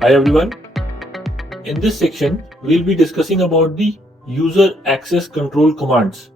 Hi everyone. In this section, we'll be discussing about the user access control commands.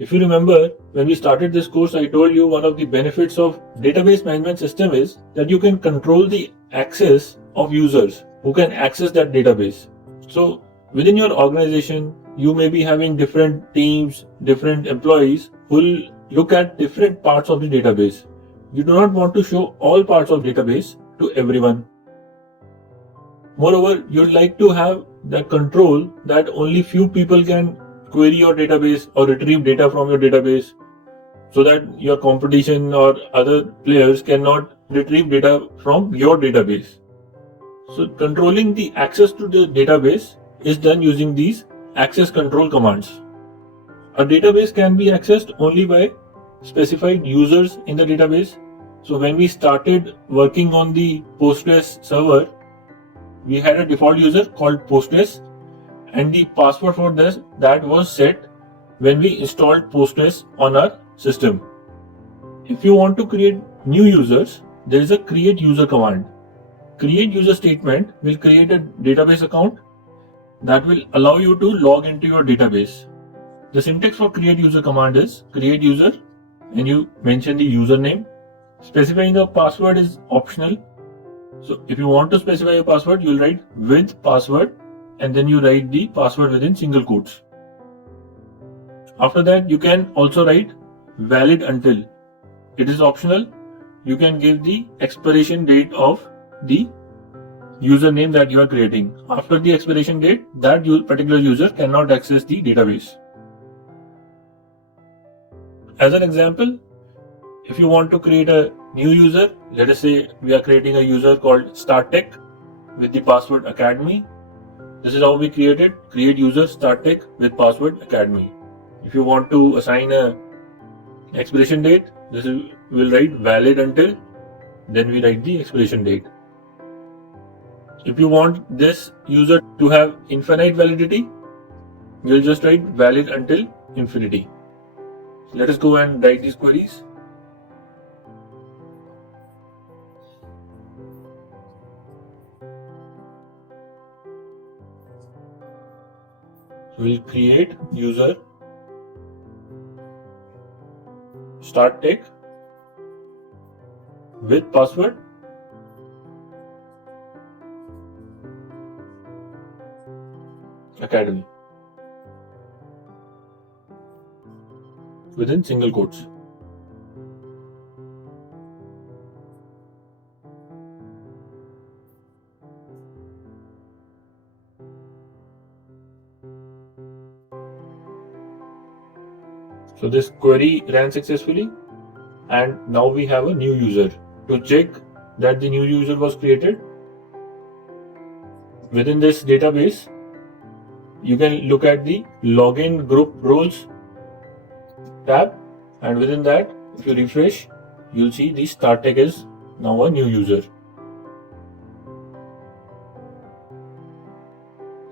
If you remember, when we started this course, I told you one of the benefits of database management system is that you can control the access of users who can access that database. So within your organization, you may be having different teams, different employees who will look at different parts of the database. You do not want to show all parts of database to everyone. Moreover, you'd like to have the control that only few people can query your database or retrieve data from your database, so that your competition or other players cannot retrieve data from your database. So controlling the access to the database is done using these access control commands. A database can be accessed only by specified users in the database. So when we started working on the Postgres server, we had a default user called Postgres, and the password for this that was set when we installed Postgres on our system. If you want to create new users, there is a create user command. Create user statement will create a database account that will allow you to log into your database. The syntax for create user command is create user, and you mention the username. Specifying a password is optional. So if you want to specify a password, you will write with password and then you write the password within single quotes. After that, you can also write valid until. It is optional. You can give the expiration date of the username that you are creating. After the expiration date, that particular user cannot access the database. As an example, if you want to create a new user, let us say we are creating a user called StartTech with the password Academy. This is how we created create user StartTech with password Academy. If you want to assign a expiration date, we'll write valid until, then we write the expiration date. If you want this user to have infinite validity, you'll just write valid until infinity. Let us go and write these queries. We'll create user StartTech with password Academy within single quotes. So this query ran successfully, and now we have a new user. To check that the new user was created, within this database, you can look at the login group roles tab, and within that, if you refresh, you'll see the StartTech is now a new user.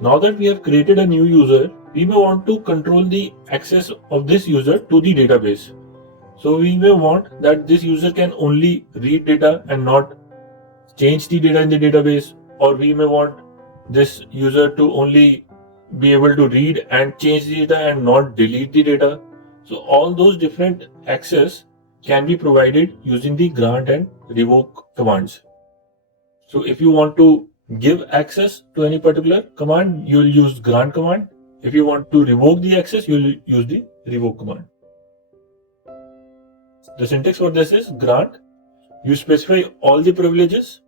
Now that we have created a new user, we may want to control the access of this user to the database. So we may want that this user can only read data and not change the data in the database, or we may want this user to only be able to read and change the data and not delete the data. So all those different access can be provided using the grant and revoke commands. So if you want to give access to any particular command, you will use grant command. If you want to revoke the access, you will use the revoke command. The syntax for this is grant. You specify all the privileges.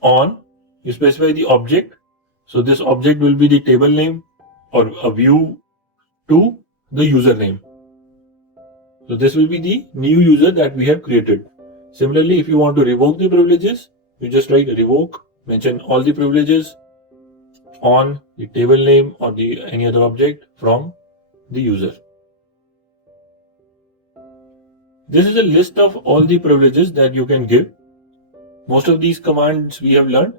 On, you specify the object. So this object will be the table name or a view to the username. So this will be the new user that we have created. Similarly, if you want to revoke the privileges, you just write revoke, mention all the privileges on the table name or any other object from the user. This is a list of all the privileges that you can give. Most of these commands we have learned.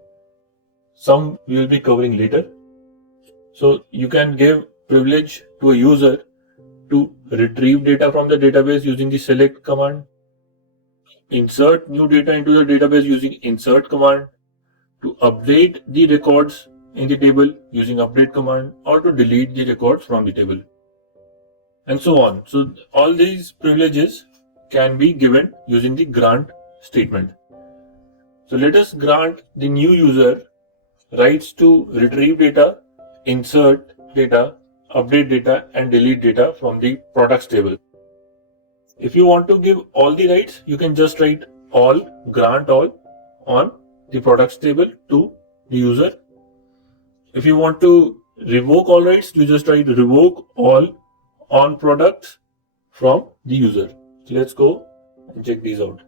Some we will be covering later. So you can give privilege to a user to retrieve data from the database using the select command, insert new data into the database using insert command, to update the records in the table using update command, or to delete the records from the table, and so on. So all these privileges can be given using the grant statement. So let us grant the new user rights to retrieve data, insert data, update data, and delete data from the products table. If you want to give all the rights, you can just write all, grant all on the products table to the user. If you want to revoke all rights, you just write revoke all on products from the user. So let's go and check these out.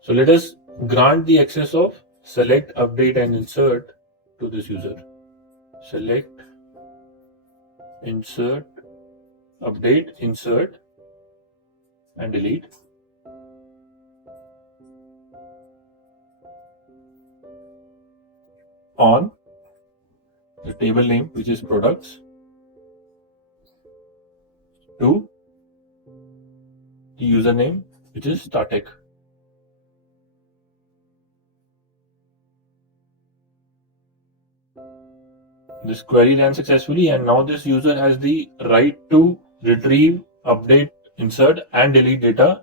So let us grant the access of select, update, and insert to this user. Select, insert, update, insert, and delete. On the table name, which is products, to the username, which is StarTech. This query ran successfully, and now this user has the right to retrieve, update, insert, and delete data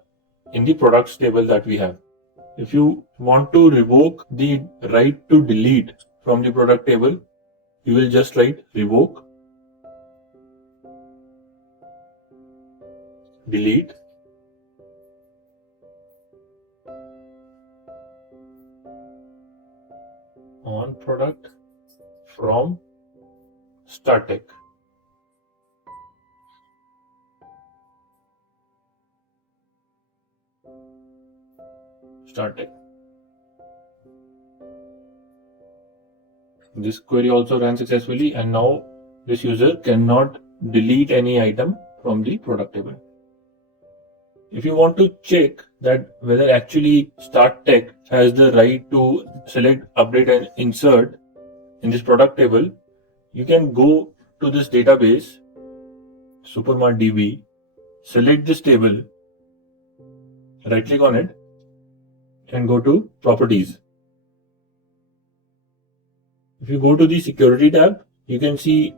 in the products table that we have. If you want to revoke the right to delete from the product table, you will just write revoke, delete, on product from StarTech. StarTech. This query also ran successfully, and now this user cannot delete any item from the product table. If you want to check that whether actually StarTech has the right to select, update, and insert in this product table, you can go to this database, SupermartDB, select this table, right click on it, and go to Properties. If you go to the Security tab, you can see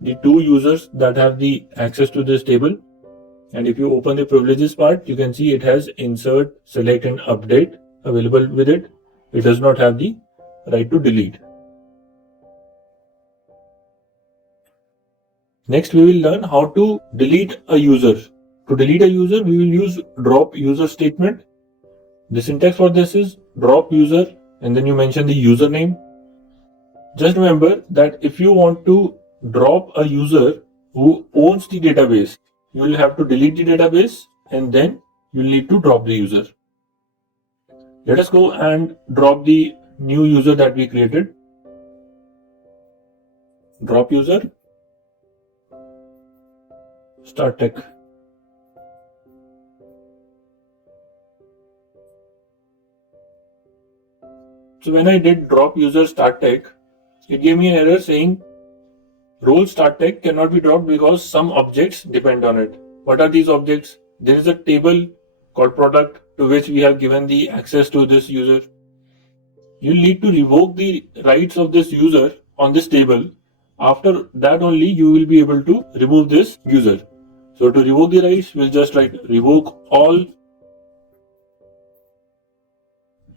the two users that have the access to this table. And if you open the privileges part, you can see it has insert, select, and update available with it. It does not have the right to delete. Next, we will learn how to delete a user. To delete a user, we will use drop user statement. The syntax for this is drop user, and then you mention the username. Just remember that if you want to drop a user who owns the database, you will have to delete the database, and then you will need to drop the user. Let us go and drop the new user that we created. Drop user, StarTech. So when I did drop user StarTech, it gave me an error saying role StarTech cannot be dropped because some objects depend on it. What are these objects? There is a table called product to which we have given the access to this user. You need to revoke the rights of this user on this table. After that only you will be able to remove this user. So to revoke the rights, we'll just write revoke all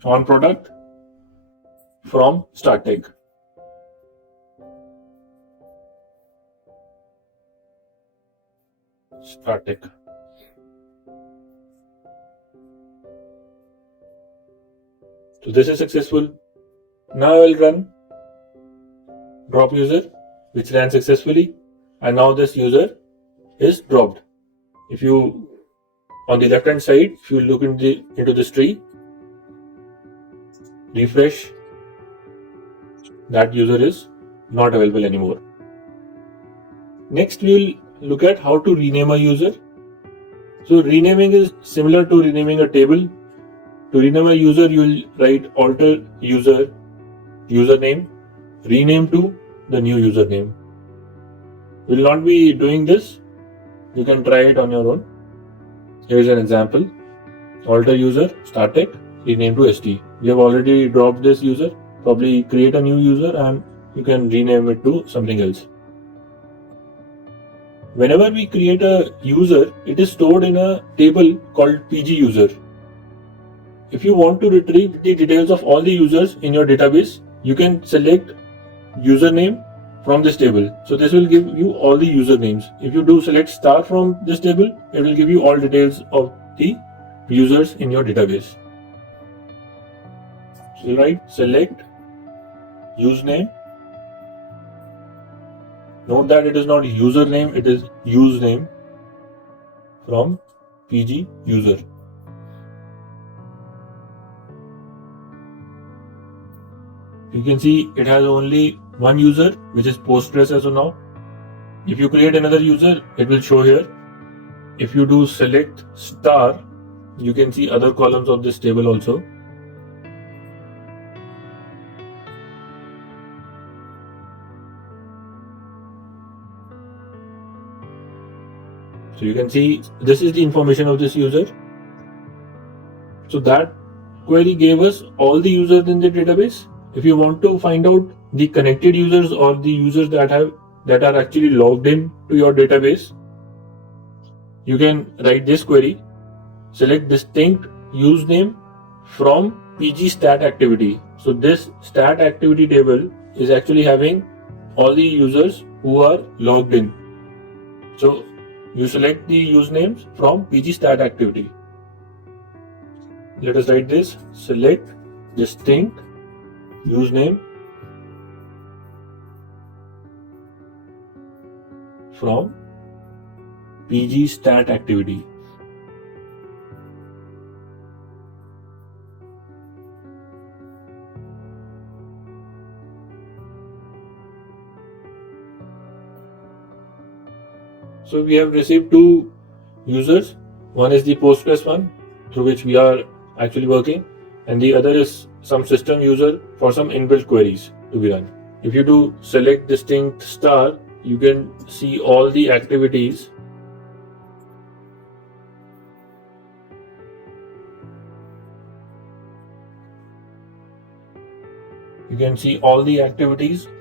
on product from StarTech. StarTech. So this is successful. Now I will run drop user, which ran successfully, and now this user is dropped. If you, on the left hand side, if you look into this tree, refresh, that user is not available anymore. Next, we will look at how to rename a user. So renaming is similar to renaming a table. To rename a user, you will write alter user, username, rename to the new username. We will not be doing this. You can try it on your own. Here's an example. Alter user, StarTech, rename to ST. We have already dropped this user. probably create a new user and you can rename it to something else. Whenever we create a user, it is stored in a table called PG user. If you want to retrieve the details of all the users in your database, you can select username from this table. So this will give you all the usernames. If you do select star from this table, it will give you all details of the users in your database. So write select username. Note that it is not username, it is usename from PG user. You can see it has only one user, which is Postgres as of now. If you create another user, it will show here. If you do select star, you can see other columns of this table also. So you can see this is the information of this user. So that query gave us all the users in the database. If you want to find out the connected users or the users that are actually logged in to your database, you can write this query. Select distinct username from PG stat activity. So this stat activity table is actually having all the users who are logged in. So you select the usernames from PG stat activity. Let us write this. Select distinct username from PG stat activity. So we have received two users. One is the Postgres one, through which we are actually working, and the other is some system user for some inbuilt queries to be run. If you do select distinct star, you can see all the activities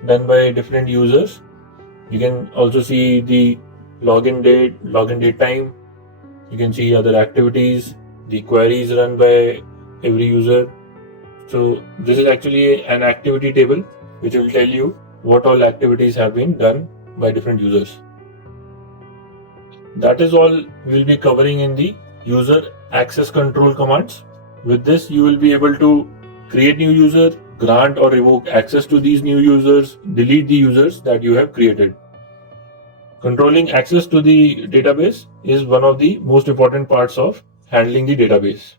done by different users. You can also see the login date time. You can see other activities, the queries run by every user. So this is actually an activity table which will tell you what all activities have been done by different users. That is all we'll be covering in the user access control commands. With this, you will be able to create new user, grant or revoke access to these new users, delete the users that you have created. Controlling access to the database is one of the most important parts of handling the database.